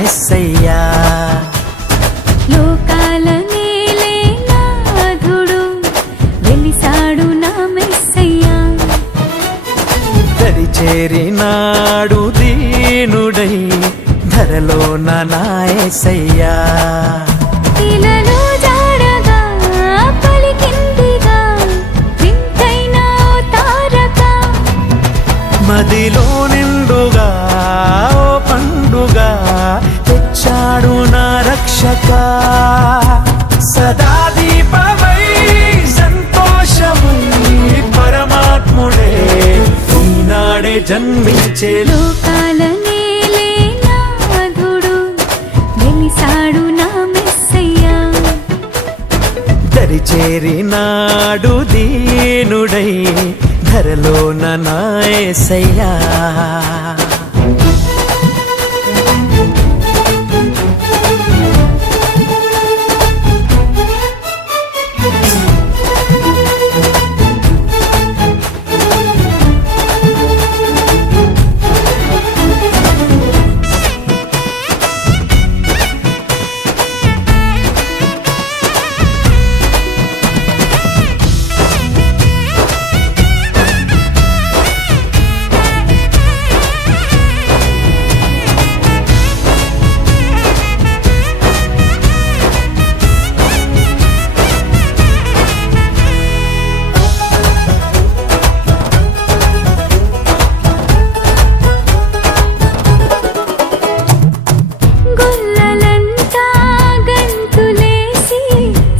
మెస్సయ్యా. లోకాల నేలే నాథుడు వెలిసాడు నా మెస్సయ్యా. దరి చేరినాడు దీనుడై ధరలోన నా యేసయ్యా. ఇలలో జాడగా పలికిందిగా వింతైన ఓ తారక. మదిలో నిండుగా ఓ పండుగా తెచ్చాడు నా రక్షక. సదా దీపమై సంతోషమై పరమాత్ముడే ఈనాడే జన్మించే. లోకాల నేలే నాథుడు వెలిసాడు నా మెస్సయ్యా. దరి చేరినాడు దీనుడై ధరలోన నా యేసయ్యా. గొల్లలంతా గంతులేసి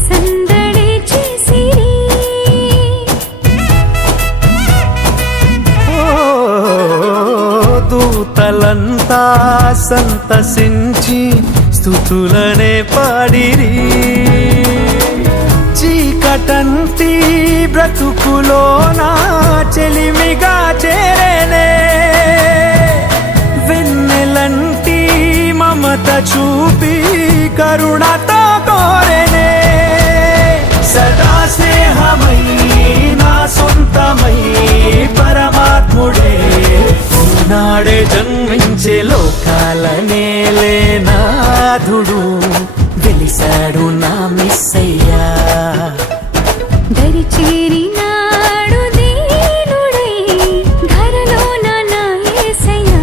సందడి చేసిరి. ఓ దూతలంతా సంతసించి స్తుతులనే పాడిరి. చీకటంటి బ్రతుకులోన చెలిమిగా చేరేనే. వెన్నెలంటి మమత చూపి కరుణతో కోరేనే. సదా స్నేహమై నా సొంతమై పరమాత్ముడే నాడే జన్మించే. లోకాల నేలే నాథుడు వెలిసాడు నా మెస్సయ్యా. దరి చేరినాడు దీనుడై ధరలోన నా యేసయ్యా.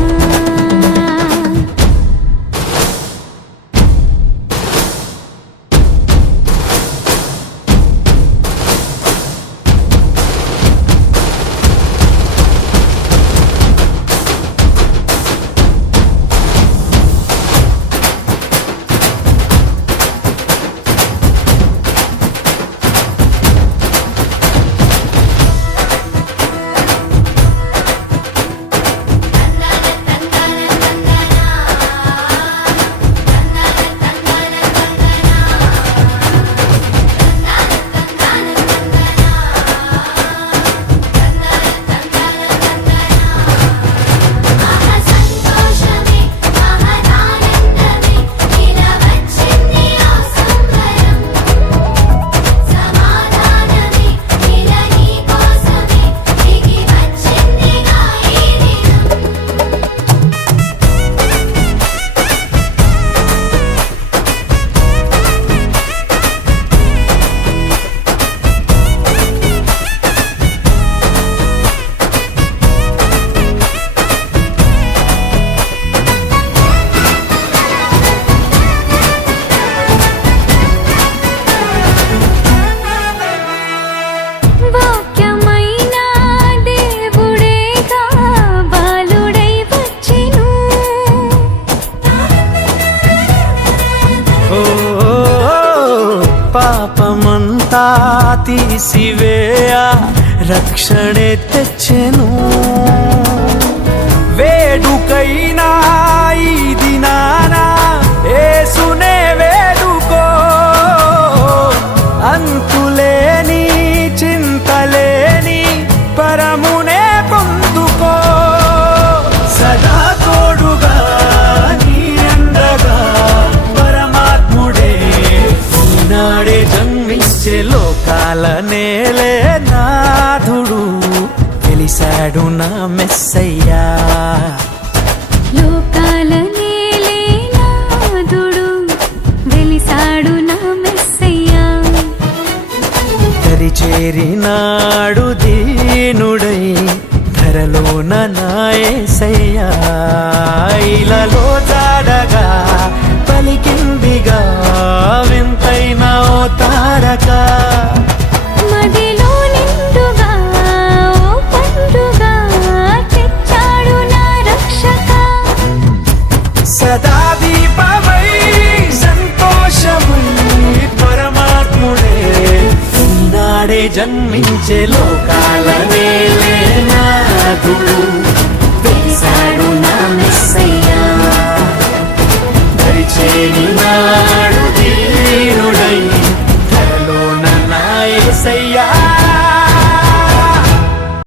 సంతోషమే మహదానందమే ఇలా వచ్చింది ఆ సంబరం. సమాధానమే ఇలా నీ కోసమే దిగి వచ్చిందిగా ఈ దినం. వాక్యమైన దేవుడేగా బాలుడై వచ్చెను. ఓ పాపమంతా తీసివేయ రక్షణే తెచ్చెను. వేడుకైనా ఈ దినాన యేసునే వేడుకో. అంతులేని చింతలేని పరమునే పొందుకో. సదా తోడుగా నీ అండగా పరమాత్ముడే ఈనాడే జన్మించే. లోకాల నేలే నాథుడు వెలిసాడు నా మెస్సయ్యా. లోకాల నేలే నా చేరినాడు దీనుడై ధరలోన నాయసయ్యా ఇలలో జాడగా పలికిందిగా వింతైన ఓ తారక మదిలో నిండుగా ఓ పండుగా తెచ్చాడు నా రక్షక సదా దీపమై సంతోషమై పరమాత్ముడే ఈనాడే జన్మించే లోకాల నేలే నాదు